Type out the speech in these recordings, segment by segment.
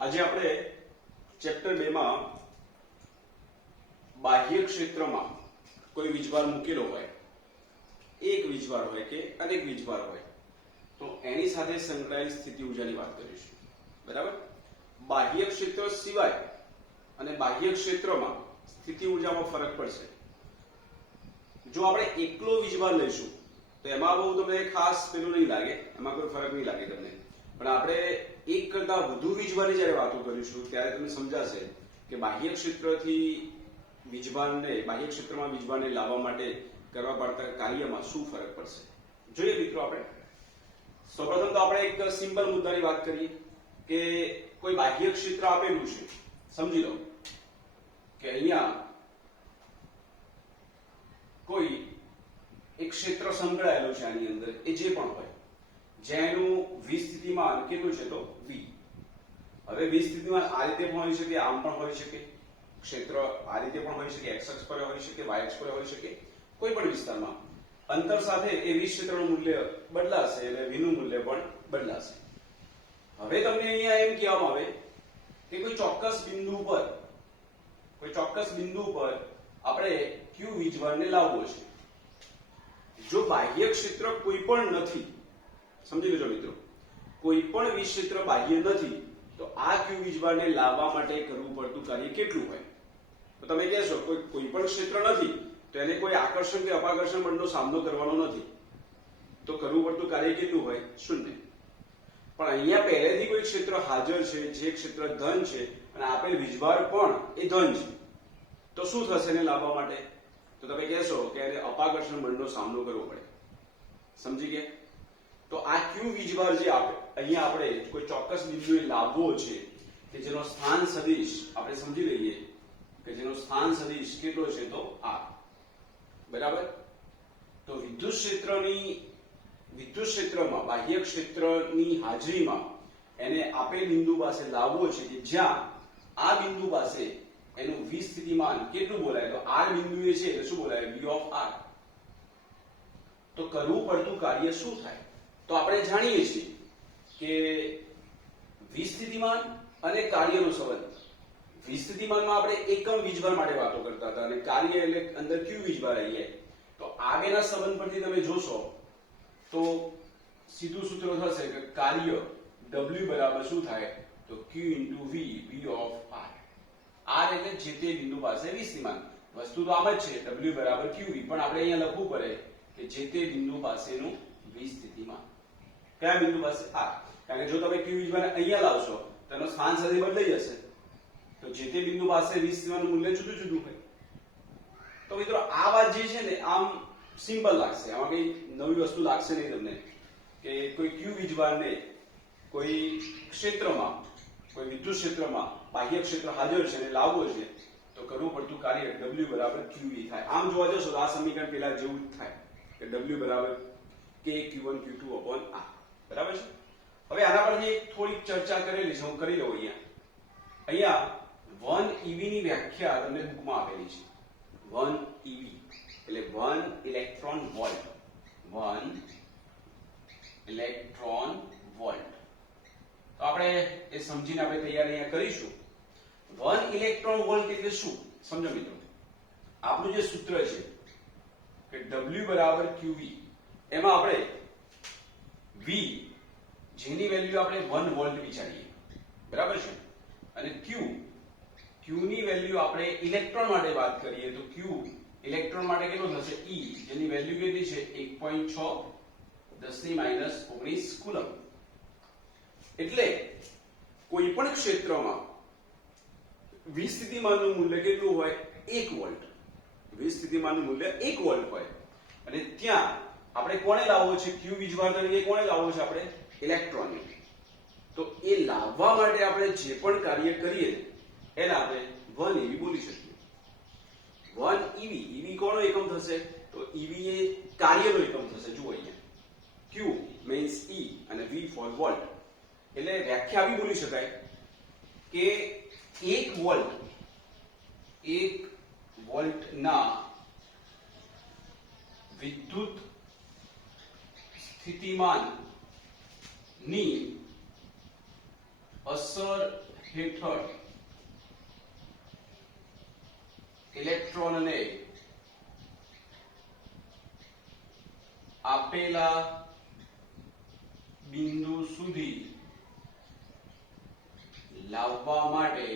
આજે આપણે ચેપ્ટર 2 માં બાહ્ય ક્ષેત્રમાં કોઈ વીજભાર મૂકેલો હોય, એક વીજભાર હોય કે અનેક વીજભાર હોય તો એની સાથે સંકળાયેલી સ્થિતિ ઊર્જાની વાત કરીશું. બરાબર. બાહ્ય ક્ષેત્ર સિવાય અને બાહ્ય ક્ષેત્રમાં સ્થિતિ ઊર્જામાં ફરક પડશે. જો આપણે એકલો વીજભાર લઈશું તો એમાં બહુ તમને ખાસ પેલું નહીં લાગે, એમાં કોઈ ફરક નહીં લાગે તમને. પણ આપણે એક કરતા વધુ વીજભારની જ્યારે વાતો કરીશું ત્યારે તમને સમજાશે કે બાહ્ય ક્ષેત્રથી વીજભારને, બાહ્ય ક્ષેત્રમાં વીજભારને લાવવા માટે કરવા પડતા કાર્યમાં શું ફરક પડશે. જોઈએ મિત્રો, આપણે સૌપ્રથમ તો આપણે એક સિમ્પલ મુદ્દાની વાત કરીએ કે કોઈ બાહ્ય ક્ષેત્ર આપેલું છે. સમજી લો કે અહીંયા કોઈ એક ક્ષેત્ર સંકળાયેલું છે આની અંદર, એ જે પણ હોય, જેનું વી સ્થિતિમાન કેટલું છે તો વી. હવે વી સ્થિતિમાન આ રીતે પણ હોઈ શકે, આમ પણ હોઈ શકે, ક્ષેત્ર આ રીતે પણ હોઈ શકે, એક્સ અક્ષ પર હોઈ શકે, વાય અક્ષ પર હોઈ શકે, કોઈ પણ વિસ્તારમાં અંતર સાથે એ વી ક્ષેત્રનું મૂલ્ય બદલાશે એટલે વી નું મૂલ્ય પણ બદલાશે. હવે તમને અહીંયા એમ કહેવામાં આવે કે કોઈ ચોક્કસ બિંદુ પર આપણે ક્યુ વીજભારને લાવવો છે. જો બાહ્ય ક્ષેત્ર કોઈ પણ નથી, સમજી લેજો મિત્રો, કોઈ પણ વી ક્ષેત્ર બાહ્ય નથી તો આ ક્યુ વીજભારને લાવવા માટે કરવું પડતું કાર્ય કેટલું હોય? તો તમે કહેશો કોઈ પણ ક્ષેત્ર નથી તો એને કોઈ આકર્ષણ કે અપાકર્ષણ બળનો સામનો કરવાનો નથી, તો કરવું પડતું કાર્ય કેટલું હોય? 0. પણ અહીંયા પહેલેથી કોઈ ક્ષેત્ર હાજર છે, જે ક્ષેત્ર ધન છે અને આપેલ વીજભાર પણ એ ધન છે, તો શું થશે એને લાવવા માટે? તો તમે કહેશો કે એને અપાકર્ષણ બળનો સામનો કરવો પડે. સમજી ગયા? તો આ ક્યુ વીજભાર જે અહીંયા આપણે કોઈ ચોક્કસ બિંદુએ લાવવો છે કે જેનો સ્થાન સદિશ આપણે સમજી લઈએ કે જેનો સ્થાન સદિશ કેટલો છે તો r. બરાબર. તો વિદ્યુત ક્ષેત્રમાં બાહ્ય ક્ષેત્રની હાજરીમાં એને આપેલ બિંદુ પાસે લાવવો છે કે જ્યાં આ બિંદુ પાસે એનું વી સ્થિતિમાન કેટલું બોલાય તો r બિંદુ એ છે એટલે શું બોલાય? v of r. તો કરવું પડતું કાર્ય શું થાય? તો આપણે જાણીએ છીએ કે વી સ્થિતિમાન અને કાર્યનો સંબંધ. વી સ્થિતિમાનમાં આપણે એકમ વીજભાર માટે વાતો કરતા હતા અને કાર્ય એટલે અંદર ક્યુ વીજભાર આવી જાય. તો આ બેના સંબંધ પરથી તમે જોશો તો સીધું સૂત્ર થશે કે કાર્ય W બરાબર શું થાય તો Q into V of R. R એટલે જે તે બિંદુ પાસે વી સ્થિતિમાન. વસ્તુ તો આમ જ છે, W બરાબર QV, પણ આપણે અહીંયા લખવું પડે કે જે તે બિંદુ પાસેનું વી સ્થિતિમાન. કયા બિંદુ પાસે? R. કારણ કે જો તમે Q વીજભારને અહીંયા લાવશો તો એનો સ્થાન સાથે બદલાઈ જશે, તો જે તે બિંદુ પાસે વી સ્થિતિમાનનું મૂલ્ય જુદું જુદું હોય. તો મિત્રો આ વાત જે છે ને આમ સિમ્પલ લાગશે, આમાં કઈ નવી વસ્તુ લાગશે નહીં તમને કે કોઈ ક્યુ વીજભારને કોઈ ક્ષેત્રમાં, કોઈ વિદ્યુત ક્ષેત્રમાં બાહ્ય ક્ષેત્ર હાજર છે અને લાવવો છે તો કરવું પડતું કાર્ય W બરાબર QV થાય. આમ જોવા જશો તો આ સમીકરણ પેલા જેવું જ થાય કે W બરાબર K Q1 Q2 upon R. બરાબર છે. હવે આના પર થોડીક ચર્ચા કરેલી છે, હું કરી લઉં. અહીંયા 1 eV ની વ્યાખ્યા તમને બુકમાં આપેલી છે. 1 eV એટલે 1 ઇલેક્ટ્રોન વોલ્ટ. 1 electron volt. તો આપણે એ સમજીને આપણે તૈયારી અહીંયા કરીશું. 1 ઇલેક્ટ્રોન વોલ્ટ એટલે શું? સમજો મિત્રો, આપણું જે સૂત્ર છે કે W બરાબર QV, એમાં આપણે V જેની વેલ્યુ આપણે 1 વોલ્ટ વિચારીએ, બરાબર છે, અને Q ની વેલ્યુ આપણે ઇલેક્ટ્રોન માટે વાત કરીએ તો Q ઇલેક્ટ્રોન માટે કેટલું થશે? E જેની વેલ્યુ કેટલી છે? 1.6 10 - 19 કુલમ. એટલે કોઈ પણ ક્ષેત્રમાં વી સ્થિતિમાનનું મૂલ્ય કેટલું હોય? 1 વોલ્ટ. વી સ્થિતિમાનનું મૂલ્ય 1 વોલ્ટ હોય અને ત્યાં આપણે કોને લાવવો છે? ક્યુ વીજભાર તરીકે કોને લાવવો છે? આપણે ઇલેક્ટ્રોનને. તો એ લાવવા માટે આપણે જે પણ કાર્ય કરીએ એને આપણે 1 eV બોલી શકીએ. 1 eV. eV કોનો એકમ થશે? તો eV એ કાર્યનો એકમ થશે. જુઓ અહીંયા Q means E અને V for volt. એટલે વ્યાખ્યા આવી બોલી શકાય કે 1 વોલ્ટના વિદ્યુત સ્થિતિમાનની અસર હેઠળ ઇલેક્ટ્રોનને આપેલા બિંદુ સુધી લાવવા માટે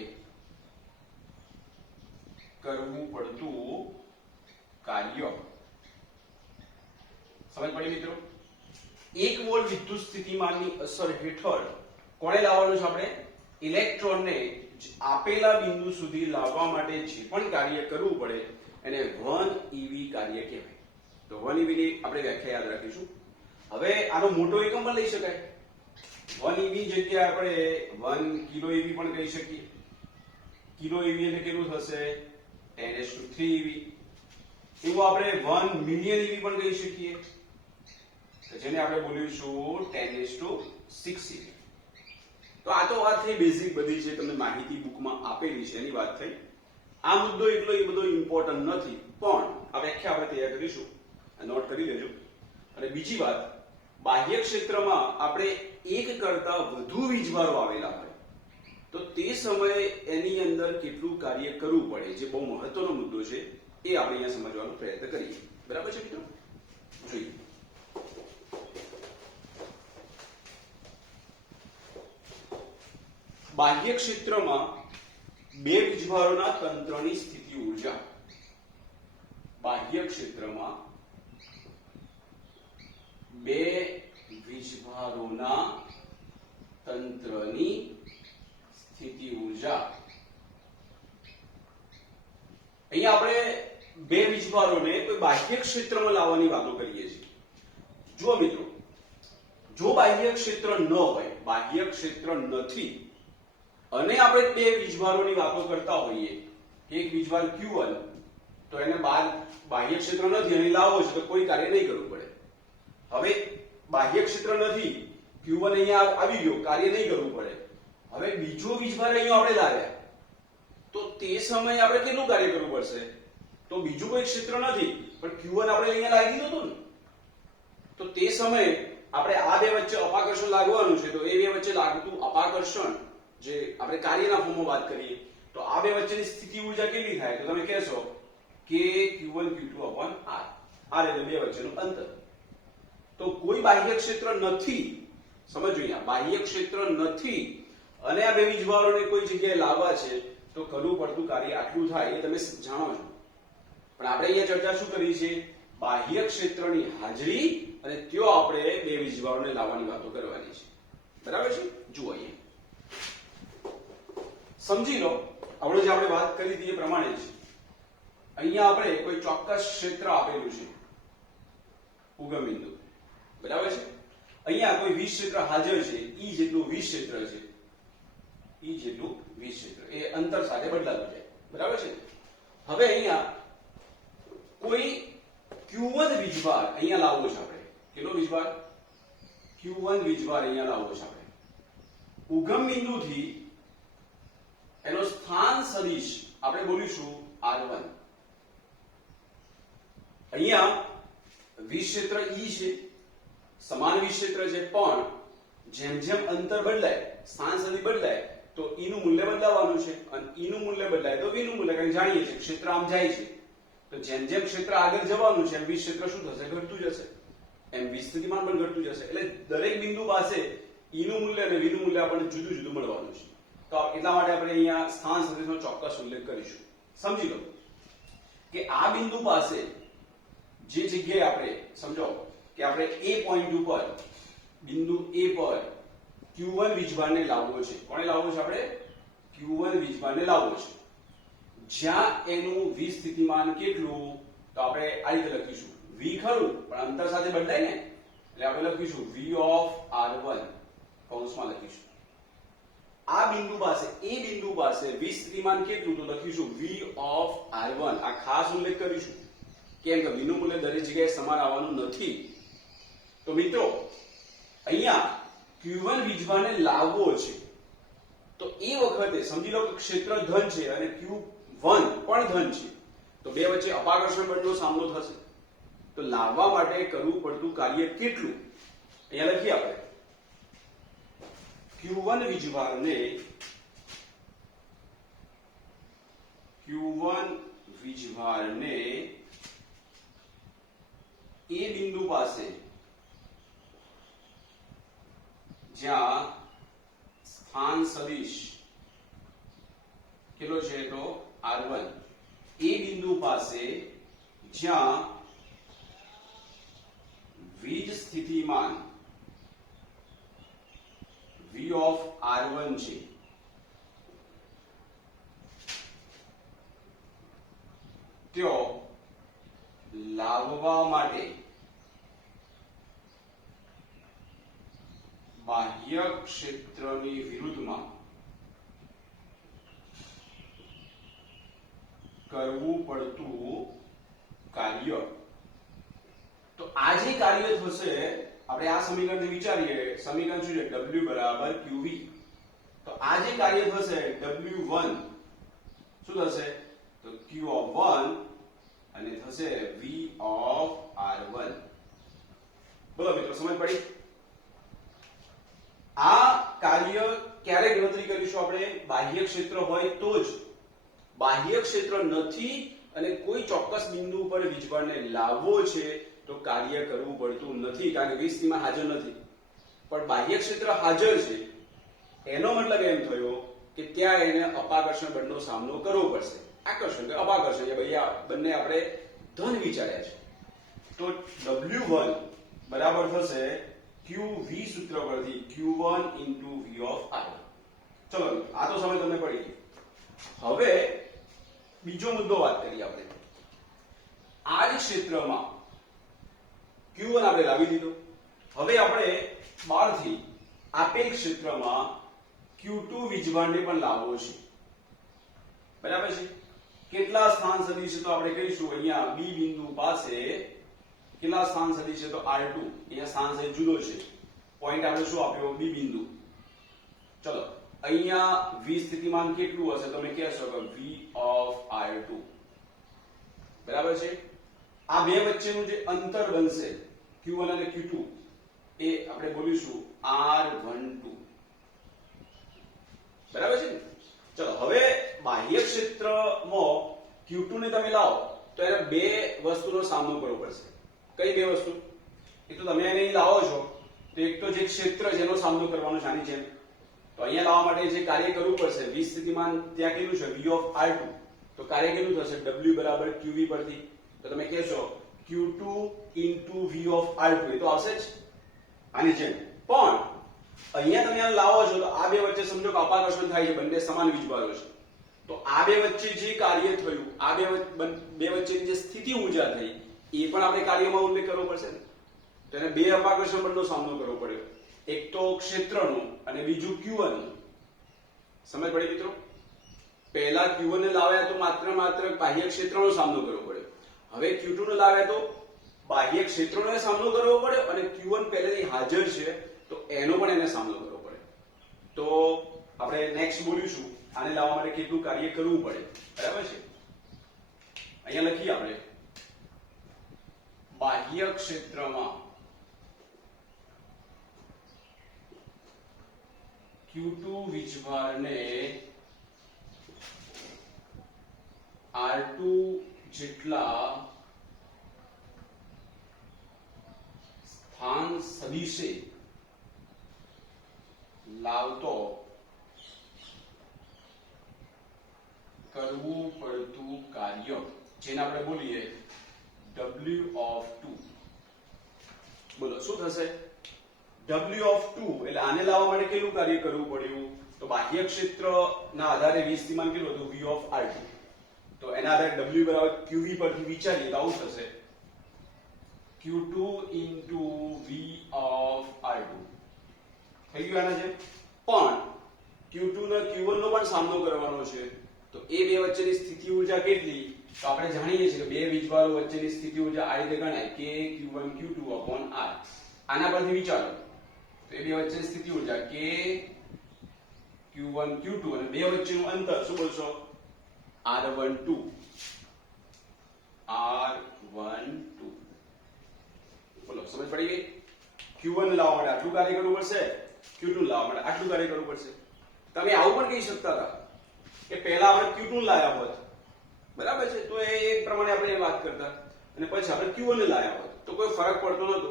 કરવું પડતું કાર્ય. સમજ પડી મિત્રો? 1 વોલ્ટ વિદ્યુત સ્થિતિમાનની અસર હેઠળ કોણે લાવવાનું છે? આપણે ઇલેક્ટ્રોનને આપેલા બિંદુ સુધી લાવવા માટે જે પણ કાર્ય કરવું પડે એને 1 eV કાર્ય કહેવાય. તો 1 eV ની આપણે વ્યાખ્યા યાદ રાખીશું. હવે આનો મોટો એકમ પણ લઈ શકાય. 1 eV જગ્યાએ આપણે 1 કિલો eV પણ કહી શકીએ. કિલો eV એટલે કેટલું થશે? 10⁻³ eV. એવું આપણે 1 મિલિયન eV પણ કહી શકીએ, જેને આપણે બોલીશું 10⁶ eV. તો આ તો વાત થઈ બેઝિક બધી છે, તમને માહિતી બુકમાં આપેલી છે એની વાત થઈ. આ મુદ્દો એટલો એ બધો ઇમ્પોર્ટન્ટ નથી, પણ આ વ્યાખ્યા આપણે તૈયાર કરીશું, નોટ કરી લેજો. અને બીજી વાત, બાહ્ય ક્ષેત્રમાં આપણે એક કરતા વધુ વીજભારો આવેલા હોય તો તે સમયે એની અંદર કેટલું કાર્ય કરવું પડે, જે બહુ મહત્વનો મુદ્દો છે, એ આપણે અહીંયા સમજવાનો પ્રયત્ન કરીએ. બરાબર છે મિત્રો? જોઈએ. બાહ્ય ક્ષેત્રમાં બે વીજભારોના તંત્રની સ્થિતિ ઊર્જા. બાહ્ય ક્ષેત્રમાં બે વીજભારોના તંત્રની સ્થિતિ ઊર્જા. અહીંયા આપણે બે વીજભારોને કોઈ બાહ્ય ક્ષેત્રમાં લાવવાની વાતો કરીએ છીએ. જુઓ મિત્રો, જો બાહ્ય ક્ષેત્ર ન હોય, બાહ્ય ક્ષેત્ર નથી, અને આપણે બે વીજભારોની વાતો કરતા હોઈએ, એક વીજભાર Q1 તો એને બાહ્ય ક્ષેત્ર નથી અને લાવવો છે તો કોઈ કાર્ય નહીં કરવું પડે. હવે બાહ્ય ક્ષેત્ર નથી, Q1 અહીંયા આવી ગયો, કાર્ય નહીં કરવું પડે. હવે બીજો વીજભાર અહીંયા આપણે લાવ્યા તો તે સમયે આપણે કેટલું કાર્ય કરવું પડશે? તો બીજું કોઈ ક્ષેત્ર નથી પણ Q1 આપણે અહીંયા લાવી દીધું હતું ને, તો તે સમયે આપણે આ બે વચ્ચે અપાકર્ષણ લાગવાનું છે. તો એ બે વચ્ચે લાગતું અપાકર્ષણ, જે આપણે કાર્યના ફોર્મમાં વાત કરીએ, તો આ બે વચ્ચેની સ્થિતિ ઊર્જા કેટલી થાય? તો તમે કહેશો કે Q1 Q2/R. આ રીતે બે વચ્ચેનું અંતર. તો કોઈ બાહ્ય ક્ષેત્ર નથી, સમજો અહીંયા બાહ્ય ક્ષેત્ર નથી અને આ બે વીજભારોને કોઈ જગ્યાએ લાવવા છે તો કરવું પડતું કાર્ય આટલું થાય, એ તમે જાણો છો. પણ આપણે અહીંયા ચર્ચા શું કરી છે? બાહ્ય ક્ષેત્રની હાજરી અને ત્યાં આપણે બે વીજભારોને લાવવાની વાતો કરવાની છે. બરાબર છે? જુઓ અહીંયા સમજી લો, આપણે જે આપણે વાત કરી હતી એ પ્રમાણે છે. અહીંયા આપણે કોઈ ચોક્કસ ક્ષેત્ર આપેલું છે, ઉગમ બિંદુ. બરાબર છે? અહીંયા કોઈ વીજ ક્ષેત્ર હાજર છે, E જેટલું વીજ ક્ષેત્ર છે, E જેટલું વીજ ક્ષેત્ર એ અંતર સાથે બદલાતું જાય. બરાબર છે? હવે અહીંયા કોઈ Q1 વીજભાર અહીંયા લાવવો છે આપણે. કેટલો વીજભાર? Q1 વીજભાર અહીંયા લાવવો છે આપણે. ઉગમ બિંદુથી એનો સ્થાન સદિશ આપણે બોલીશું R1. અહીંયા વીજ ક્ષેત્ર E છે, સમાન વીજ ક્ષેત્ર છે, પણ જેમ જેમ અંતર બદલાય, સ્થાન સદિશ બદલાય તો E નું મૂલ્ય બદલાવાનું છે, અને E નું મૂલ્ય બદલાય તો V નું મૂલ્ય, કારણ જાણીએ છીએ ક્ષેત્ર આમ જાય છે તો જેમ જેમ ક્ષેત્ર આગળ જવાનું છે એમ વીજ ક્ષેત્ર શું થશે? ઘટતું જશે. એમ વીજ સ્થિતિમાન પણ ઘટતું જશે. એટલે દરેક બિંદુ પાસે E નું મૂલ્ય અને V નું મૂલ્ય આપણને જુદું જુદું મળવાનું છે. તો એટલા માટે આપણે અહીંયા સ્થાન સદિશનો ચોક્કસ ઉલ્લેખ કરીશું. સમજી લો કે આ બિંદુ પાસે જે જગ્યાએ આપણે સમજો કે આપણે A પોઈન્ટ ઉપર, બિંદુ A પર Q1 વીજભારને લાવવો છે. કોને લાવવો છે? આપણે Q1 વીજભારને લાવવો છે. જ્યાં એનું વીજ સ્થિતિમાન કેટલું? તો આપણે આ રીતે લખીશું, V ખરું પણ અંતર સાથે બદલાય ને, એટલે આપણે લખીશું V of R1 કૌંસમાં લખીશું. આ બિંદુ પાસે, એ બિંદુ પાસે વીજ સ્થિતિમાન કેટલું? તો લખીશું V of R1. આ ખાસ ઉલ્લેખ કરીશું, કેમ કે V નું મૂલ્ય દરેક જગ્યાએ સમાન આવવાનું નથી. તો મિત્રો અહીંયા Q1 વીજભારને લાવવો છે તો એ વખતે સમજી લો કે ક્ષેત્ર ધન છે અને Q1 પણ ધન છે, તો બે વચ્ચે અપાકર્ષણ બળનો સામનો થશે. તો લાવવા માટે કરવું પડતું કાર્ય કેટલું? અહીંયા લખીએ આપણે Q1 વીજભારને એ બિંદુ પાસે જ્યાં સ્થાન સદિશ કેટલો છે તો R1 એ બિંદુ પાસે જ્યાં વીજ સ્થિતિમાન V of R1 છે त्यो લાવવા માટે બાહ્ય ક્ષેત્રની વિરુદ્ધમાં કરવું પડતું કાર્ય તો આ જે કાર્ય થશે આપણે આ સમીકરણને વિચારીએ સમીકરણ શું છે W બરાબર QV તો આ જે કાર્ય થશે W1 શું થશે તો Q of 1 અને થશે V of R1 બોલો મિત્રો સમજ પડી આ કાર્ય ક્યારે ગણતરી કરીશું આપણે બાહ્ય ક્ષેત્ર હોય તો જ બાહ્ય ક્ષેત્ર નથી અને કોઈ ચોક્કસ બિંદુ પર વીજભારને લાવવો છે તો કાર્ય કરવું પડતું નથી કારણ કે વીજ સ્થિતિમાન હાજર નથી પણ બાહ્ય ક્ષેત્ર હાજર છે એનો મતલબ એમ થયો કે ત્યાં એને અપાકર્ષણ બળનો સામનો કરવો પડશે આકર્ષણ કે અપાકર્ષણ એ ભાઈ બંને આપણે ધન વિચાર્યા છે તો W1 બરાબર થશે QV સૂત્ર પરથી Q1 into V of R1 ચલો આ તો સમજ તમને પડી ગઈ હવે બીજો મુદ્દો વાત કરીએ આપણે આ જ ક્ષેત્રમાં Q1 આપણે લાવી દીધો હવે આપણે બહારથી આપેલ ક્ષેત્રમાં Q2 વીજભારને પણ લાવવો છે બરાબર છે કેટલા સ્થાન સદિશ તો આપણે કહીશું અહીંયા B બિંદુ પાસે કેટલા સ્થાન સદિશ છે તો R2 અહીંયા સ્થાન સદિશ જુદો છે પોઈન્ટ આપણે શું આપ્યો B બિંદુ ચલો અહીંયા V સ્થિતિમાન કેટલું હશે તમે કહેશો કે V of R2 બરાબર છે આ બે વચ્ચેનું જે અંતર બનશે Q1 અને Q2 એ આપણે બોલીશું R12 બરાબર છે ચલો હવે બાહ્ય ક્ષેત્રમાં Q2 ને તમે લાવો તો એને બે વસ્તુનો સામનો કરવો પડશે કઈ બે વસ્તુ એ તો તમે એને લાવો છો તો એક તો જે ક્ષેત્ર જેનો સામનો કરવાનો છે આની જેમ તો અહીંયા લાવવા માટે જે કાર્ય કરવું પડશે વીજ સ્થિતિમાન ત્યાં કેટલું છે V of R2 તો કાર્ય કેટલું થશે W બરાબર QV પરથી તો તમે કહેશો Q2 into V of R2 એ તો આવશે જ આની જેમ પણ અહીંયા તમે આ લાવો છો તો આ બે વચ્ચે સમજો કે અપાકર્ષણ થાય છે બંને સમાન વીજભારો છે તો આ બે વચ્ચે જે કાર્ય થયું આ બે વચ્ચેની જે સ્થિતિ ઊર્જા થઈ એ પણ આપણે કાર્યમાં ઉલ્લેખ કરવો પડશે ને તો એને બે અપાકર્ષણ બળનો સામનો કરવો પડ્યો એક તો ક્ષેત્રનો અને બીજું Q1 નું સમજ પડી મિત્રો પહેલા Q1 ને લાવ્યા તો માત્ર બાહ્ય ક્ષેત્રનો સામનો કરવો પડ્યો હવે Q2 ને લાવ્યા તો બાહ્ય ક્ષેત્રનો સામનો કરવો પડ્યો અને Q1 પહેલેથી હાજર છે તો એનો પણ એને સામનો કરવો પડે તો આપણે નેક્સ્ટ બોલીશું આને લાવવા માટે કેટલું કાર્ય કરવું પડે બરાબર છે અહીંયા લખીએ આપણે બાહ્ય ક્ષેત્રમાં Q2 વીજભારને R2 જેટલા સ્થાન સદિશે લાવતો કરવું પડતું કાર્ય જેને આપણે બોલીએ W of 2 બોલો શું થશે W of 2 એટલે આને લાવવા માટે કેટલું કાર્ય કરવું પડ્યું તો બાહ્ય ક્ષેત્રના આધારે વીજ સ્થિતિમાન કેટલું હતું V of R2 તો એના આધારે W બરાબર QV પરથી વિચારીએ તો આવું થશે Q2 into V of R2 થઈ ગયું આના છે પણ Q2 ને Q1 નો પણ સામનો કરવાનો છે તો એ બે વચ્ચેની સ્થિતિ ઊર્જા કેટલી તો આપણે જાણીએ છીએ કે બે વીજભારો વચ્ચેની સ્થિતિ ઊર્જા આ રીતે ગણાય K Q1 Q2 upon R આના પરથી વિચારો તો એ બે વચ્ચેની સ્થિતિ ઊર્જા K Q1 Q2 અને બે વચ્ચેનું અંતર શું બોલશો R12 બોલો સમજ પડી ગઈ Q1 લાવવા માટે આટલું કાર્ય કરવું પડશે Q2 લાવવા માટે આટલું કાર્ય કરવું પડશે. તમે આવું પણ કહી શકતા હતા કે પહેલા આપણે Q2 લાયા હોત, બરાબર છે, તો એ પ્રમાણે આપણે વાત કરતા અને પછી આપણે Q1 લાયા હોત તો કોઈ ફરક પડતો નતો.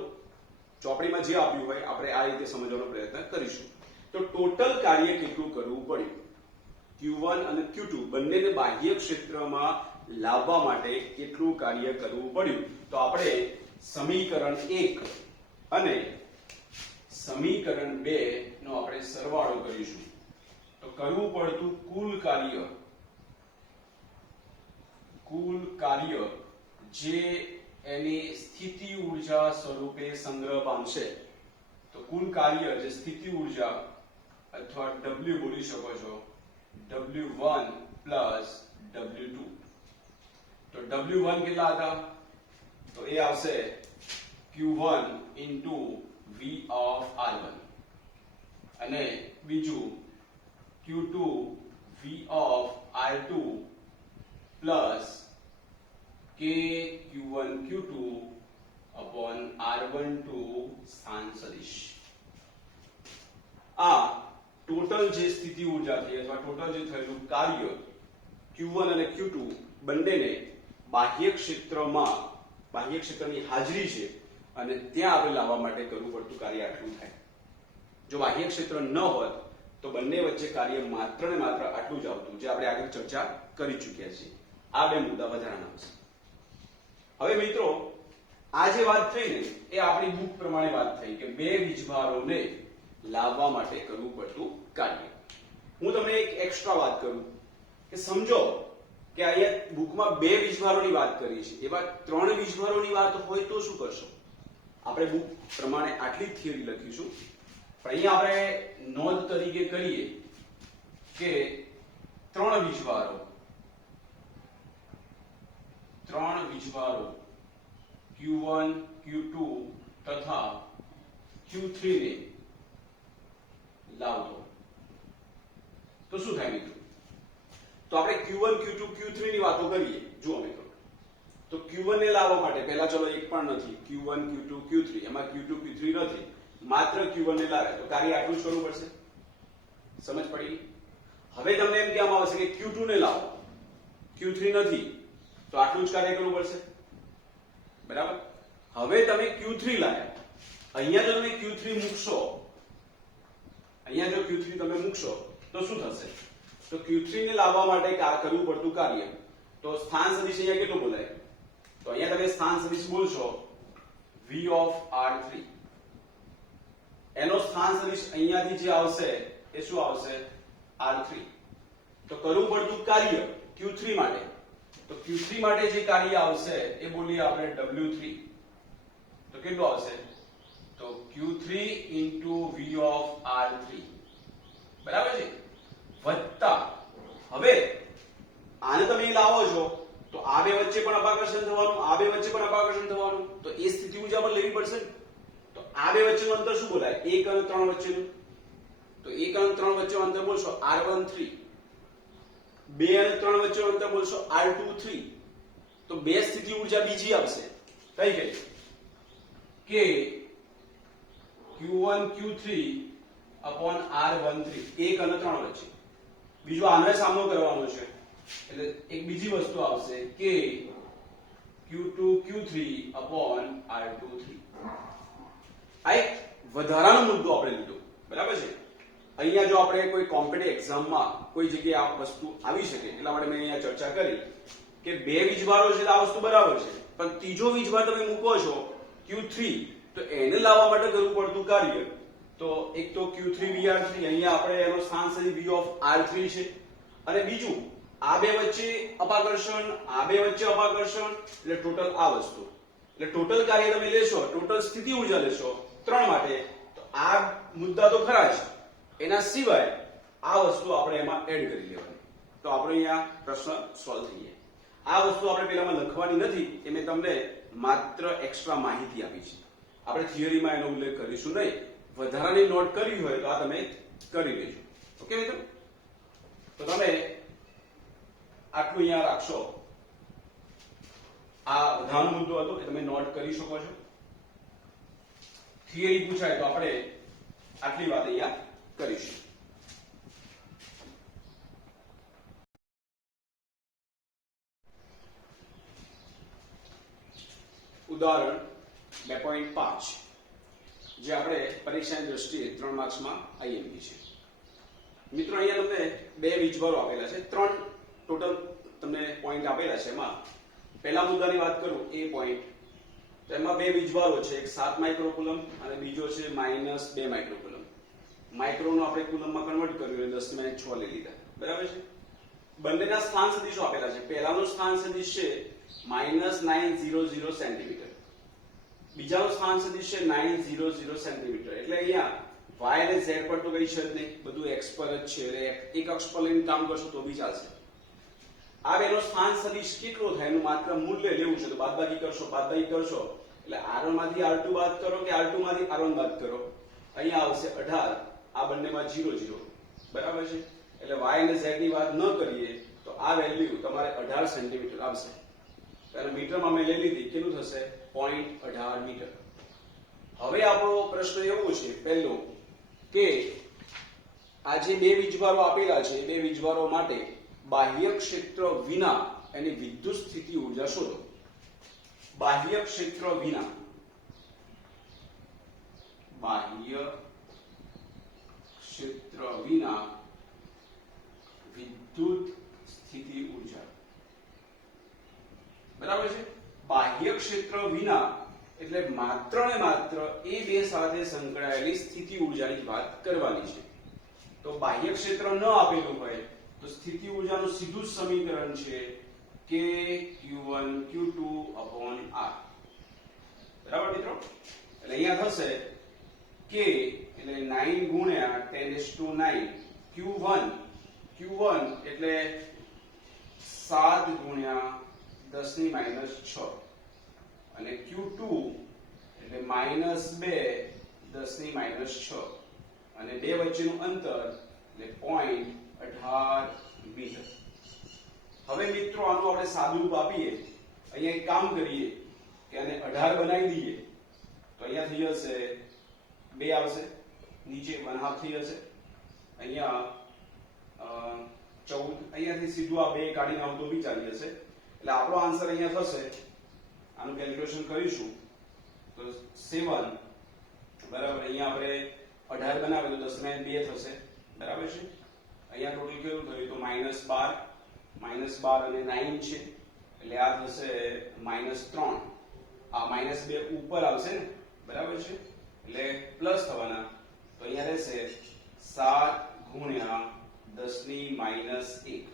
ચોપડીમાં જે આપ્યું હોય આપણે આ રીતે સમજવાનો પ્રયત્ન કરીશું. તો ટોટલ કાર્ય કેટલું કરવું પડ્યું? Q1 અને Q2 બંનેને બાહ્ય ક્ષેત્રમાં લાવવા માટે કેટલું કાર્ય કરવું પડ્યું? તો આપણે સમીકરણ 1 અને સમીકરણ 2 નો આપણે સરવાળો કરીશું. તો કરવું પડતું કુલ કાર્ય જે એની સ્થિતિ ઊર્જા સ્વરૂપે સંગ્રહ પામશે, તો કુલ કાર્ય જે સ્થિતિ ઊર્જા અથવા W બોલી શકો છો, W1 પ્લસ W2. તો W1 કેટલા હતા? તો એ આવશે Q1 into V of R1 અને બીજું Q2 V of R2 plus K Q1 Q2 upon R12 સ્થાન સદિશ. આ ટોટલ જે સ્થિતિ ઊર્જા થઈ અથવા ટોટલ જે થયેલું કાર્ય Q1 અને Q2 બંનેને બાહ્ય ક્ષેત્રની હાજરી છે અને ત્યાં આપણે લાવવા માટે કરવું પડતું કાર્ય આટલું થાય. જો બાહ્ય ક્ષેત્ર ન હોત તો બંને વચ્ચે કાર્ય માત્ર ને માત્ર આટલું જ આવતું, જે આપણે આગળ ચર્ચા કરી ચૂક્યા છીએ. આ બે મુદ્દા વધારાના છે. હવે મિત્રો, આ જે વાત થઈ ને એ આપણી બુક પ્રમાણે વાત થઈ કે બે વીજભારોને લાવવા માટે કરવું પડતું કાર્ય. હું તમને એક એક્સ્ટ્રા વાત કરું કે સમજો કે અહીંયા બુકમાં બે વીજભારોની વાત કરી છે, એવા ત્રણ વીજભારોની વાત હોય તો શું કરશો? આપણે બુક પ્રમાણે આટલી જ થિયરી લખીશું, પણ અહીંયા આપણે નોંધ તરીકે કરીએ કે ત્રણ વીજભારો Q1 Q2 તથા Q3 ને લાવતો તો શું થાય મિત્રો? તો આપણે Q1 Q2 Q3 ની વાતો કરીએ. જુઓ મિત્રો, તો Q1 ને લાવવા માટે પહેલા ચલો એક પણ નથી, Q1 Q2 Q3, એમાં Q2 Q3 નથી, માત્ર Q1 ને લાવે તો કાર્ય આટલું જ કરવું પડશે. સમજ પડી? હવે તમને એમ કહેવામાં આવશે કે Q2 ને લાવો, Q3 નથી, તો આટલું જ કાર્ય કરવું પડશે. બરાબર? હવે તમે Q3 લાયા, અહીંયા જો તમે Q3 મૂકશો, તો શું થશે? તો Q3 ને લાવવા માટે કરવું પડતું કાર્ય, તો સ્થાન સદિશ અહીંયા કેટલું બોલાય? તો અહીંયા તમે સ્થાન સદિશ બોલશો V of R3. એનો સ્થાન સદિશ અહીંયાથી જે આવશે એ શું આવશે? R3. તો કરવું પડતું કાર્ય Q3 માટે, તો Q3 માટે જે કાર્ય આવશે એ બોલીએ આપણે W3. તો કેટલું આવશે? તો Q3 into V of R3. બરાબર છે? વત્તા હવે આને તમે લાવો છો તો આ બે વચ્ચે પણ અપાકર્ષણ થવાનું, આ બે વચ્ચે પણ અપાકર્ષણ થવાનું, તો એ સ્થિતિ ઊર્જા પણ લેવી પડશે ને. તો આ બે વચ્ચેનું અંતર શું બોલાય? 1 અને 3 વચ્ચેનું. તો 1 અને 3 વચ્ચેનું અંતર બોલશો R13. 2 અને 3 વચ્ચેનું અંતર બોલશો R23. તો બે સ્થિતિ ઊર્જા બીજી આવશે. કઈ? કે Q1 Q3 upon R13, 1 અને 3 વચ્ચે. બીજું આનો સામનો કરવાનો છે એટલે એક બીજી વસ્તુ આવશે કે Q2 Q3 upon R23. આ એક વધારાનો મુદ્દો આપણે લીધો. બરાબર છે? અહીંયા જો આપણે કોઈ કોમ્પિટિટિવ એક્ઝામમાં કોઈ જગ્યાએ આ વસ્તુ આવી શકે એટલા માટે મેં અહીંયા ચર્ચા કરી કે બે વીજભારો છે આ વસ્તુ બરાબર છે, પણ ત્રીજો વીજભાર તમે મૂકો છો Q3, તો એને લાવવા માટે કરવું પડતું કાર્ય, તો એક તો Q3 VR3, અહીંયા આપણે એનો સ્થાન સદિશ V of R3 છે, અને બીજું આ બે વચ્ચે અપાકર્ષણ, આ બે વચ્ચે અપાકર્ષણ, એટલે ટોટલ આ વસ્તુ, એટલે ટોટલ કાર્ય તમે લેશો, ટોટલ સ્થિતિ ઊર્જા લેશો 3 માટે, તો આ મુદ્દા તો ખરા જ, એના સિવાય આ વસ્તુ આપણે એમાં એડ કરી લેવાની. તો આપણે અહીંયા પ્રશ્ન સોલ્વ થઈ જાય. આ વસ્તુ આપણે પેલામાં લખવાની નથી, એ મેં તમને માત્ર એક્સ્ટ્રા માહિતી આપી છે. આપણે થિયરીમાં એનો ઉલ્લેખ કરીશું નહીં. વધારાની નોટ કરવી હોય તો આ તમે કરી લેજો. ઓકે મિત્રો? તો તમે આટલું અહીંયા રાખશો. આ વધારાનો મુદ્દો હતો એ તમે નોટ કરી શકો છો. થિયરી પૂછાય તો આપણે આટલી વાત અહીંયા કરીશું. ઉદાહરણ 2.5 જે આપણે પરીક્ષાની દ્રષ્ટિએ 3 માર્ક્સમાં આઈએમપી છે. મિત્રો અહીંયા તમને બે વીજભારો આપેલા છે, 3 ટોટલ તમને પોઈન્ટ આપેલા છે. એમાં પહેલા મુદ્દાની વાત કરું એ પોઈન્ટ, તો એમાં બે વીજભારો છે, એક 7 માઇક્રોકુલમ અને બીજો છે -2 માઇક્રોકુલમ. માઇક્રોનો આપણે કુલમમાં કન્વર્ટ કર્યું એટલે 10 લઈ લીધા, બરાબર છે. બંનેના સ્થાન સદિશો આપેલા છે. પહેલાનો સ્થાન સદિશ છે -900 સેન્ટીમીટર, બીજાનો સ્થાન સદિશ છે 900 સેન્ટીમીટર. એટલે અહીંયા y અને z પર તો કઈ છે જ નહીં, બધું x પર જ છે. એટલે એક અક્ષ પર લઈને કામ કરશો તો બી ચાલશે. આ બેનો સ્થાન સદિશ કેટલો થાય એનું માત્ર મૂલ્ય લેવું છે, તો બાદબાકી કરશો એટલે r1 માંથી r2 બાદ કરો કે r2 માંથી r1 બાદ કરો. અહીંયા આવશે 18, આ બંનેમાં 0 0, બરાબર છે. એટલે y અને z ની વાત ન કરીએ તો આ વેલ્યુ તમારે 18 સેન્ટીમીટર આવશે. અને મીટરમાં મેં લઈ લીધી, કેટલું થશે 0.18 મીટર. હવે આપણો પ્રશ્ન એવો છે પહેલો કે આ જે બે વીજભારો આપેલા છે, બે વીજભારો માટે બાહ્ય ક્ષેત્ર વિના એની વિદ્યુત સ્થિતિ ઊર્જા શોધો. બાહ્ય ક્ષેત્ર વિના, બાહ્ય ક્ષેત્ર વિના વિદ્યુત સ્થિતિ ઊર્જા, બરાબર છે. બાહ્ય ક્ષેત્ર વિના એટલે માત્ર ને માત્ર એ બે સાથે સંકળાયેલી સ્થિતિ ઊર્જાની વાત કરવાની છે. તો બાહ્ય ક્ષેત્ર ન આપેલું હોય તો સ્થિતિ ઊર્જાનું સીધું જ સમીકરણ છે કે Q1 Q2 R. બરાબર મિત્રો? એટલે અહીંયા થશે K એટલે 9 ગુણ્યા 10⁹ Q1 એટલે 7 ગુણ્યા 10⁻6 અને Q2 એટલે -2 10⁻6 અને બે વચ્ચેનું અંતર એટલે 0.18 મીટર. હવે મિત્રો આનું આપણે સાદું રૂપ આપીએ, અહીંયા એક કામ કરીએ કે આને 18 બનાવી દઈએ તો અહીંયા થઈ જશે 2 આવશે, નીચે 1/2 થઈ જશે, અહીંયા 14, અહીંયાથી સીધું આ 2 કાઢીને આવું તો બી ચાલી જશે. એટલે આપણો આન્સર અહીંયા થશે, આનું કેલ્ક્યુલેશન કરીશું તો 7, બરાબર. અહીંયા આપણે 18 બનાવે તો 10 2 થશે, બરાબર છે. અહીંયા ટોટલ કેવું થયું તો -12 અને 9 છે એટલે આ થશે -3. આ -2 ઉપર આવશે ને, બરાબર છે, એટલે પ્લસ થવાના. તો અહીંયા રહેશે 7 ગુણ્યા 10⁻1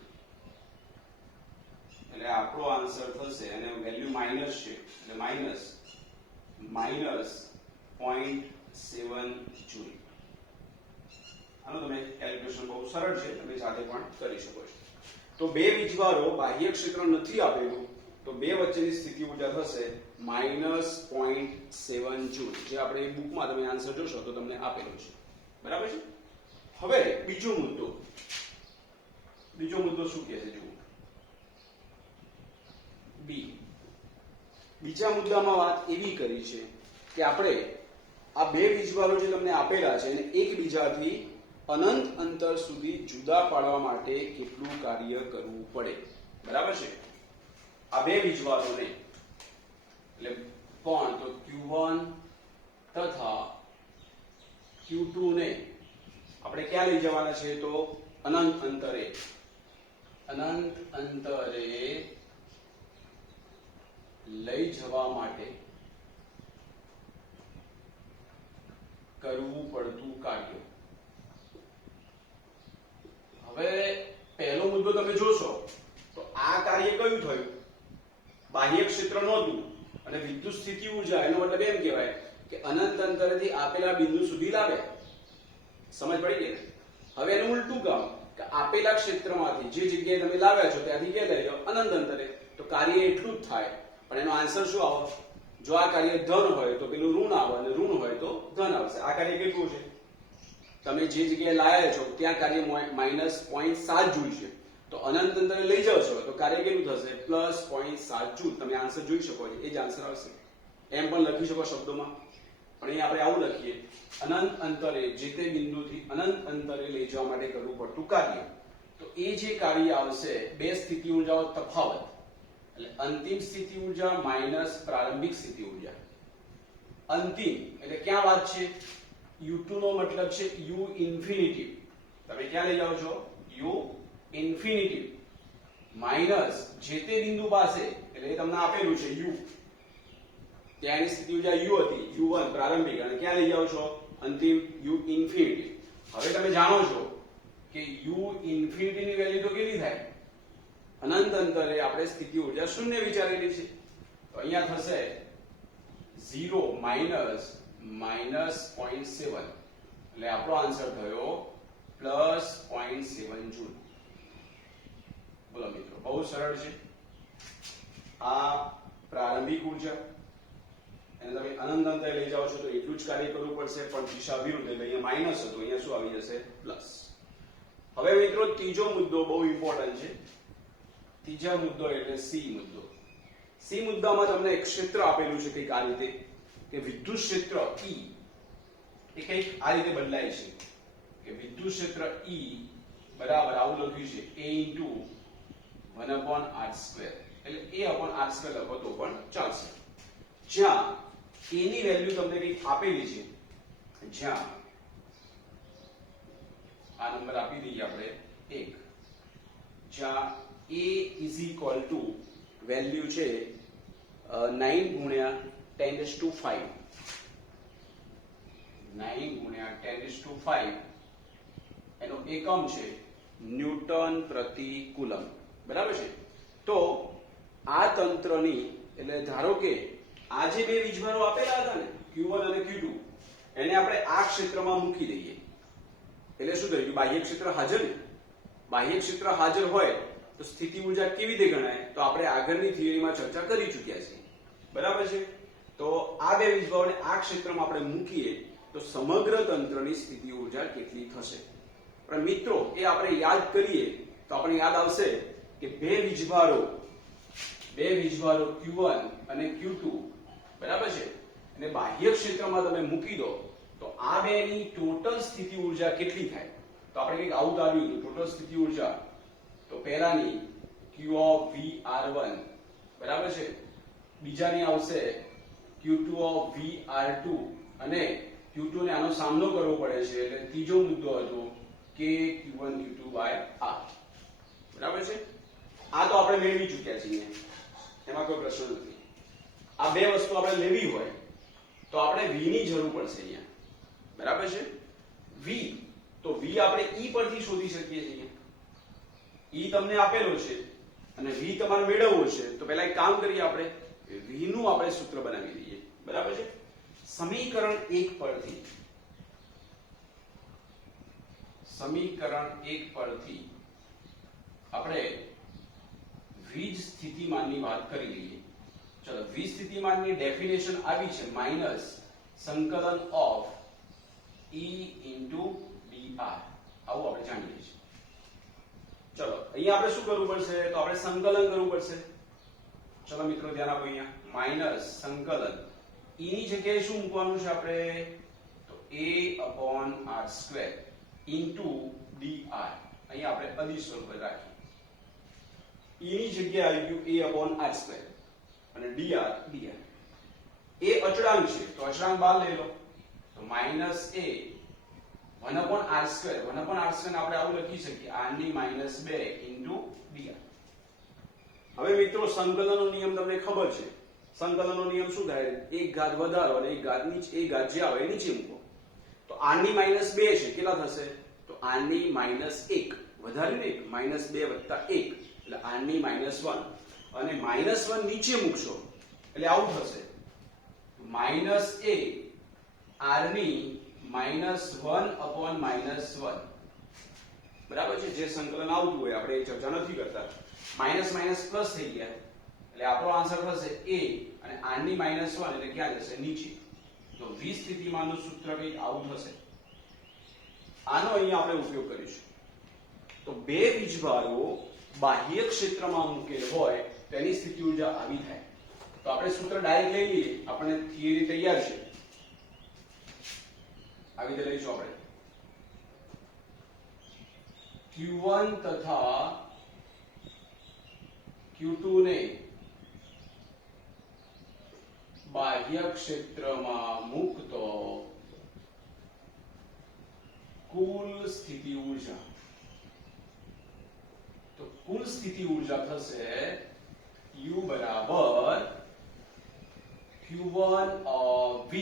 એટલે આપણો આન્સર થશે, અને વેલ્યુ માઇનસ છે એટલે -0.7 જૂલ. આનું તમે કેલ્ક્યુલેશન બહુ સરળ છે, તમે જાતે પણ કરી શકો છો. તો બે વીજભારો બાહ્ય ક્ષેત્ર નથી આપેલું તો બે વચ્ચેની સ્થિતિ ઊર્જા થશે -0.7 જૂલ, જે આપણે બુકમાં તમે આન્સર જોશો તો તમને આપેલું છે, બરાબર છે. હવે બીજો મુદ્દો શું કહે છે જુઓ. બીજા મુદ્દામાં વાત એવી કરી છે કે આપણે આ બે વીજભારો જે તમને આપેલા છે એને એકબીજાથી અનંત અંતર સુધી જુદા પાડવા માટે કેટલું કાર્ય કરવું પડે, બરાબર છે. આ બે વીજભારોને એટલે કોણ તો Q1 તથા Q2 ને આપણે ક્યાં લઈ જવાના છે તો અનંત અંતરે લઈ જવા માટે કરવું પડતું કાર્ય. હવે પહેલો મુદ્દો તમે જોશો તો આ કાર્ય કયું થયું, બાહ્ય ક્ષેત્ર નહોતું અને વિદ્યુત સ્થિતિ ઊર્જા, એનો મતલબ એમ કહેવાય કે અનંત અંતરેથી આપેલા બિંદુ સુધી લાવે. સમજ પડી ગઈ ને? હવે એનું ઉલટું કામ કે આપેલા ક્ષેત્રમાંથી જે જગ્યાએ તમે લાવ્યા છો ત્યાંથી ક્યાં લઈ જાઓ અનંત અંતરે, તો કાર્ય એટલું જ થાય. પણ એનો આન્સર શું આવે, જો આ કાર્ય ધન હોય તો પેલું ઋણ આવે અને ઋણ હોય તો ધન આવશે. આ કાર્ય કેટલું છે, તમે જે જગ્યાએ લાયા છો ત્યાં કાર્ય -0.7 જૂલ છે, તો અનંત અંતરે લઈ જાવ છો તો કાર્ય કેટલું થશે +0.7 જૂલ. તમે આન્સર જોઈ શકો છો, એ જ આન્સર આવશે. એમ પણ લખી શકો શબ્દોમાં, પણ અહીં આપણે આવું લખીએ, અનંત અંતરે જે તે બિંદુથી અનંત અંતરે લઈ જવા માટે કરવું પડતું કાર્ય. તો એ જે કાર્ય આવશે બે સ્થિતિ ઊર્જાઓ તફાવત, એટલે અંતિમ સ્થિતિ ઊર્જા માઇનસ પ્રારંભિક સ્થિતિ ઊર્જા. અંતિમ એટલે ક્યાં વાત છે? U2 નો મતલબ છે U ઇન્ફિનિટી. તમે ક્યાં લઈ જાઓ છો? U ઇન્ફિનિટી માઇનસ જે તે બિંદુ પાસે, એટલે એ તમને આપેલું છે U, ત્યાંની સ્થિતિ ઊર્જા U હતી, U1 પ્રારંભિક, અને ક્યાં લઈ જાઓ છો? અંતિમ U ઇન્ફિનિટી. હવે તમે જાણો છો કે U ઇન્ફિનિટી ની વેલ્યુ તો કેટલી થાય? અનંત અંતરે આપણે સ્થિતિ ઊર્જા શૂન્ય વિચારેલી છે, તો અહીંયા થશે 0 માઇનસ -0.7, એટલે આપણો આન્સર થયો +0.7 જૂલ. બોલો મિત્રો, બહુ સરળ છે. આ પ્રારંભિક ઊર્જા, અને તમે અનંત અંતરે લઈ જાઓ છો તો એટલું જ કાર્ય કરવું પડશે, પણ દિશા વિરુદ્ધ, એટલે અહીંયા માઇનસ હતું, અહીંયા શું આવી જશે? પ્લસ. હવે મિત્રો ત્રીજો મુદ્દો બહુ ઇમ્પોર્ટન્ટ છે. ત્રીજા મુદ્દો એટલે સી મુદ્દો. સી મુદ્દામાં તમને એક ક્ષેત્ર આપેલું છે કંઈક આ રીતે, કે વિદ્યુત ક્ષેત્ર E એ કંઈક આ રીતે બદલાય છે, કે વિદ્યુત ક્ષેત્ર E બરાબર આવું લખ્યું છે A × 1/r², એટલે A/r² લખો તો પણ ચાલશે. જ્યાં A ની વેલ્યુ તમને કંઈક આપેલી છે, જ્યાં આ નંબર આપી દઈએ આપણે 1, જ્યાં A વેલ્યુ છે 9 × 10⁵, 9 × 10⁵, એનો એકમ છે ન્યૂટન પ્રતિ કુલમ. બરાબર છે? તો આ તંત્રની, એટલે ધારો કે આ જે બે વીજભારો આપેલા હતા ને, Q1 અને Q2, એને આપણે આ ક્ષેત્રમાં મૂકી દઈએ, એટલે શું થઈ ગયું? બાહ્ય ક્ષેત્ર હાજર ને. બાહ્ય ક્ષેત્ર હાજર હોય તો સ્થિતિ ઊર્જા કેવી રીતે ગણાય? તો આપણે આગળની થિયરીમાં ચર્ચા કરી ચૂક્યા છીએ. બરાબર છે? તો આ બે વીજભારોને આ ક્ષેત્રમાં આપણે મૂકીએ તો સમગ્ર તંત્રની સ્થિતિ ઊર્જા કેટલી થશે? પણ મિત્રો એ આપણે યાદ કરીએ તો આપણે યાદ આવશે કે બે વીજભારો Q1 અને Q2, બરાબર છે, અને બાહ્ય ક્ષેત્રમાં તમે મૂકી દો તો આ બેની ટોટલ સ્થિતિ ઊર્જા કેટલી થાય? તો આપણે કંઈક આવું આવ્યું હતું ટોટલ સ્થિતિ ઊર્જા. તો પહેલાની Q(V)R1, બરાબર છે, બીજાની આવશે Q(V)R2, અને Q2 ને આનો સામનો કરવો પડે છે, એટલે ત્રીજો મુદ્દો હતો K(Q1, Q2)R. બરાબર છે? આ તો આપણે મેળવી ચૂક્યા છીએ, એમાં કોઈ પ્રશ્ન નથી. આ બે વસ્તુ આપણે લેવી હોય તો આપણે V ની જરૂર પડશે અહીંયા. બરાબર છે? V, તો V આપણે E પરથી શોધી શકીએ છીએ. E તમને આપેલો છે અને V તમારે મેળવવો છે, તો પહેલા એક કામ કરીએ, આપણે V નું આપણે સૂત્ર બનાવી દઈએ. બરાબર છે? સમીકરણ 1 પરથી આપણે વીજ સ્થિતિમાનની વાત કરી લઈએ. ચલો, વીજ સ્થિતિમાનની ડેફિનેશન આવી છે માઇનસ સંકલન ઓફ E × dr. આવું આપણે જાણીએ છીએ. ચલો, અહીંયા આપણે શું કરવું પડશે? તો આપણે સંકલન કરવું પડશે. ચલો મિત્રો ધ્યાન આપો, અહીંયા માઇનસ સંકલન E ની જગ્યાએ શું મૂકવાનું છે આપણે? તો A/r² × dr. અહીંયા આપણે અદિશ સ્વરૂપ રાખીએ. E ની જગ્યાએ આવી ગયું A/r² અને dr. એ અચળાંક છે, તો અચળાંક બહાર લઈ લો, તો -A 1/r². 1/r² ને આપણે આવું લખી શકીએ, r ની -2 × dr. હવે મિત્રો સંકલનનો નિયમ તમને ખબર છે. સંકલનનો નિયમ શું થાય? એક ઘાત વધારો અને એક ઘાત નીચે, એક ઘાત જે આવે નીચે મૂકો. તો r ની -2 છે, કેટલા થશે? તો r ની -1, વધારીને 1, -2 + 1, એટલે r ની -1, અને -1 નીચે મૂકશો એટલે આવું થશે, -A r ની -1/-1. બરાબર છે? જે સંકલન આવતું હોય આપણે એ ચર્ચા નથી કરતા. માઇનસ માઇનસ પ્લસ થઈ ગયા, એટલે આપણો આન્સર થશે A, અને r ની -1 એટલે ક્યાં જશે? નીચે. તો વી સ્થિતિમાનનું સૂત્ર કંઈક આવું થશે. આનો અહીંયા આપણે ઉપયોગ કરીશું. તો બે વીજભારો બાહ્ય ક્ષેત્રમાં મૂકેલ હોય તેની સ્થિતિ ઊર્જા આવી થાય. તો આપણે સૂત્ર ડાયરેક્ટ લઈ લઈએ, આપણને થિયરી તૈયાર છે. આવી રીતે લઈશું આપણે Q1 તથા Q2 ને બાહ્ય ક્ષેત્રમાં મૂકતો કુલ સ્થિતિ ઊર્જા, તો કુલ સ્થિતિ ઊર્જા થશે U બરાબર Q1 of V,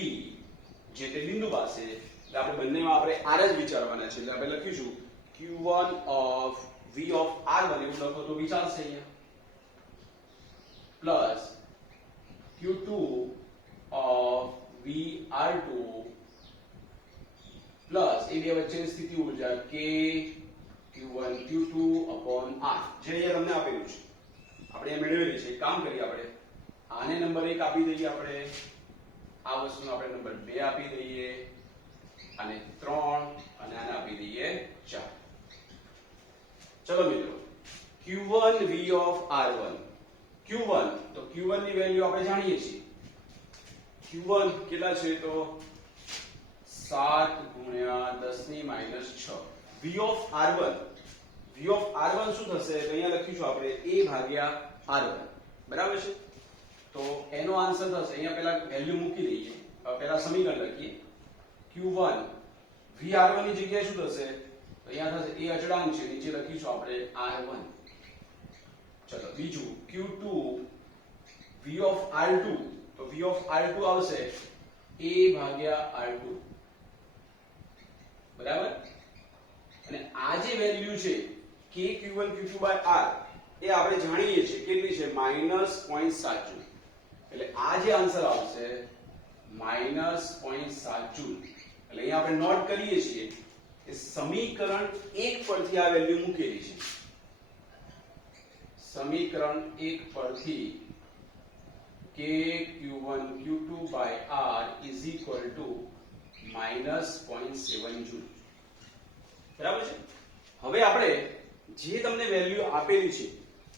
જે તે બિંદુ પાસે, એટલે આપણે બંનેમાં આપણે R જ વિચારવાના છે, એટલે આપણે લખીશું Q1 of V of R1 એવું લખો તો વિચારશે અહીંયા, plus Q2 of V R2 plus એ બે વચ્ચેની સ્થિતિ ઊર્જા K Q1 Q2 upon R, જે અહીંયા તમને આપેલું છે, આપણે અહીંયા મેળવેલી છે. કામ કરીએ, આપણે આને નંબર 1 આપી દઈએ, આપણે આ વસ્તુનો આપણે નંબર 2 આપી દઈએ, અને 3, અને આને આપી દઈએ 4. ચલો મિત્રો, Q1 V of R1, Q1, તો Q1 ની વેલ્યુ આપણે જાણીએ છીએ. Q1 કેટલા છે? તો 7 ગુણ્યા 10 ની -6. V of R1, V of R1 શું થશે? તો અહીંયા લખીશું આપણે A ભાગ્યા R1, બરાબર છે. તો એનો આન્સર થશે, અહીંયા પહેલા વેલ્યુ મૂકી દઈએ, પહેલા સમીકરણ લખીએ. Q1 V R1 ની જગ્યાએ શું થશે? તો અહીંયા થશે A અચળાંક છે, નીચે લખીશું આપણે R1. ચલો બીજું Q2 V of R2, તો V of R2 આવશે A ભાગ્યા R2, બરાબર. અને આ જે વેલ્યુ છે K Q1 Q2 by R, એ આપણે જાણીએ છીએ કેટલી છે? -0.7 જૂલ. એટલે આ જે આન્સર આવશે -0.7 જૂલ. એટલે અહીંયા આપણે નોટ કરીએ છીએ કે સમીકરણ 1 પરથી આ વેલ્યુ મૂકેલી છે. સમીકરણ 1 પરથી K Q1 Q2 by R is equal to -0.7 joule, બરાબર છે. હવે આપણે જે તમને વેલ્યુ આપેલી છે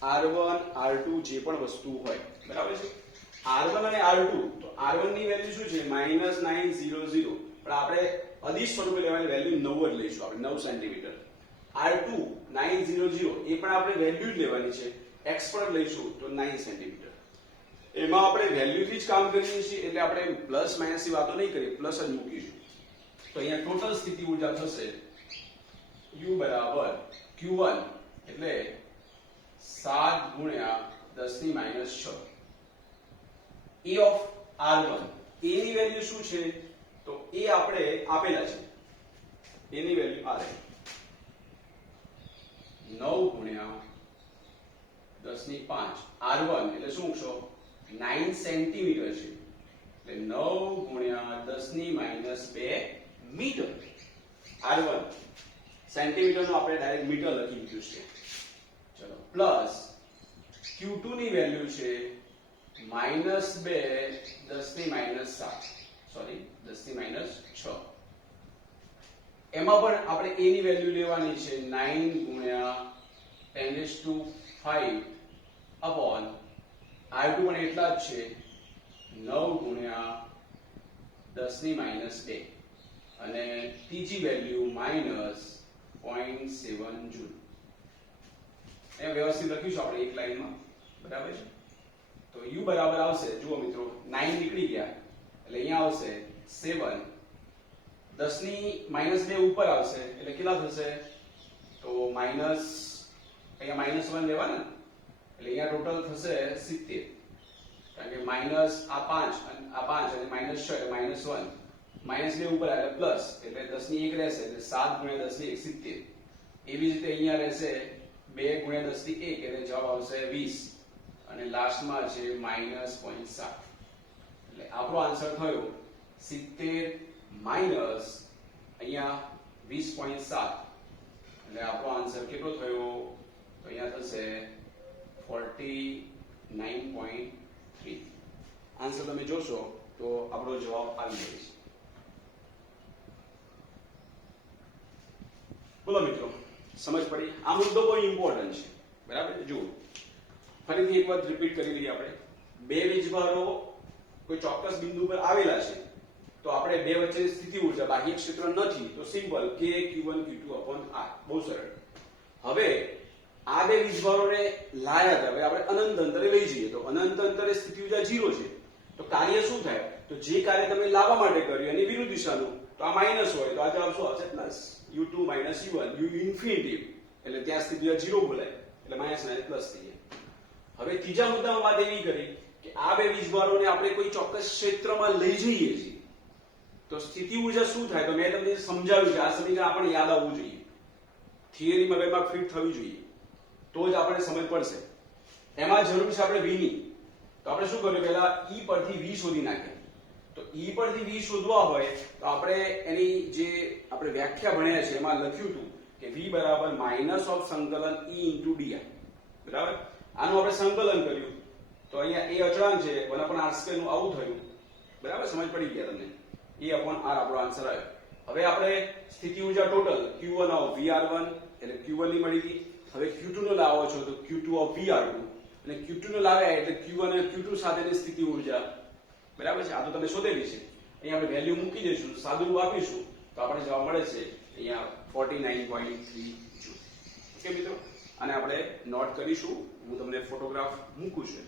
R1 R2 જે પણ વસ્તુ હોય, બરાબર છે. R1 અને R2, તો R1 ની વેલ્યુ શું છે? -900, પણ આપણે અદિશ સ્વરૂપે લેવાની વેલ્યુ 9 જ લઈશું, આપણે 9 સેન્ટીમીટર. R2 900, એ પણ આપણે વેલ્યુ જ લેવાની છે, x પર લઈશું તો 9 સેન્ટીમીટર. એમાં આપણે વેલ્યુથી જ કામ કરીએ છીએ, એટલે આપણે પ્લસ માઇનસ ની વાતો નહીં કરીએ, પ્લસ જ મૂકીશું. તો અહીંયા ટોટલ સ્થિતિ ઊર્જા થશે U બરાબર Q1 એટલે 7 ગુણ્યા 10 ની -6. A of R1, A ની વેલ્યુ શું છે? તો એ આપણે આપેલા છે, A ની વેલ્યુ આ રહી 9 ગુણ્યા 10 ની 5. R1 એટલે શું મૂકશો? 9 સેન્ટીમીટર છે, એટલે 9 ગુણ્યા 10 ની -2 મીટર. R1 સેન્ટીમીટર નો આપણે ડાયરેક્ટ મીટર લખી દીધું છે. ચલો પ્લસ Q2 ની વેલ્યુ છે -2 10 ની -7, સોરી 10 ની -6. એમાં પણ આપણે A ની વેલ્યુ લેવાની છે 9 ગુણ્યા 10⁵ અપોન R2 પણ એટલા જ છે 9 ગુણ્યા 10 ની -2, અને ત્રીજી વેલ્યુ -0.7 જૂલ. એ વ્યવસ્થિત લખીશું આપણે એક લાઈનમાં, બરાબર છે. તો U બરાબર આવશે, જુઓ મિત્રો 9 નીકળી ગયા એટલે અહીંયા આવશે 7, 10 ની -2 ઉપર આવશે એટલે કેટલા થશે? તો અહીંયા -1 લેવાના, એટલે અહીંયા ટોટલ થશે 70, કારણ કે માઈનસ આ 5 અને આ 5 અને -6 એટલે -1, -2 ઉપર એટલે પ્લસ, એટલે 10 ની 1 રહેશે, એટલે 7 ગુણ્યા 10 ની 1 70. એવી જ રીતે અહીંયા રહેશે 2 ગુણ્યા 10 ની 1, એટલે જવાબ આવશે 20, અને લાસ્ટમાં છે -0.7. એટલે આપણો આન્સર થયો 70 માઈનસ અહીંયા 20.7, એટલે આપણો આન્સર કેટલો થયો? તો અહીંયા થશે 49.3. આન્સર તમે જોશો તો આપણો જવાબ આવી જાય છે. બોલો મિત્રો, સમજ પડી? આ મુદ્દો બહુ ઇમ્પોર્ટન્ટ છે, બરાબર. જુઓ ફરીથી એક વાર રિપીટ કરી લઈએ આપણે. બે વીજભારો કોઈ ચોક્કસ બિંદુ પર આવેલા છે, તો આપણે બે વચ્ચેની સ્થિતિ ઉર્જા બાહ્ય ક્ષેત્ર નથી તો simple k q1 q2 upon r બહુ સરળ. હવે આ બે વીજભારોને લાયા હતા, હવે આપણે અનંત અંતરે લઈ જઈએ તો અનંત અંતરે સ્થિતિ ઉર્જા 0 છે તો કાર્ય શું થાય? તો જે કાર્ય તમે લાવવા માટે કર્યું એની વિરુદ્ધ દિશાનું, તો આ માઇનસ હોય તો આ જવાબ શું આવશે? Plus u2 minus u1 u infinity, એટલે ત્યાં સ્થિતિ ઉર્જા 0 બોલાય એટલે માઇનસ અને પ્લસ થઈ જાય. હવે ત્રીજા મુદ્દામાં વાત એવી કરી કે આ બે વીજભારોને આપણે કોઈ ચોક્કસ ક્ષેત્રમાં લઈ જઈએ છીએ તો સ્થિતિ ઉર્જા શું થાય? તો મેં તમને સમજાવ્યું કે આ સમીકરણ આપણને યાદ આવવું જોઈએ, થિયરીમાં બેમાં ફિટ થવી જોઈએ તો જ આપણે સમજ પડશે. એમાં જરૂર છે આપણે v ની, તો આપણે શું કર્યું? પહેલા e પરથી v શોધી નાખીએ. તો e પરથી v શોધવા હોય તો આપણે એની જે આપણે વ્યાખ્યા ભણ્યા છે એમાં લખ્યું હતું કે v બરાબર માઇનસ ઓફ સંકલન e ઇન્ટુ ડી. બરાબર, આનું આપણે સંકલન કર્યું તો અહીંયા a અચળાંક છે 1/r² નું આવું થયું. બરાબર, સમજ પડી ગયા તમને? a/r આપણો આન્સર આવ્યો. હવે આપણે સ્થિતિ ઉર્જા ટોટલ q1 of vr1 એટલે q1 ની મળી ગઈ. હવે q2 નો લાવો છો તો q2 of vr2 અને q2 નો લાવ્યા એટલે q1 અને q2 સાથેની સ્થિતિ ઉર્જા. બરાબર છે, આ તો તમે શોધેલી છે. અહીંયા આપણે વેલ્યુ મૂકી દઈશું, સાદું આપીશું તો આપણે જવાબ મળે છે અહીંયા 49.3 જૂલ. ઓકે મિત્રો, અને આપણે નોટ કરીશું, હું તમને ફોટોગ્રાફ મૂકું છું.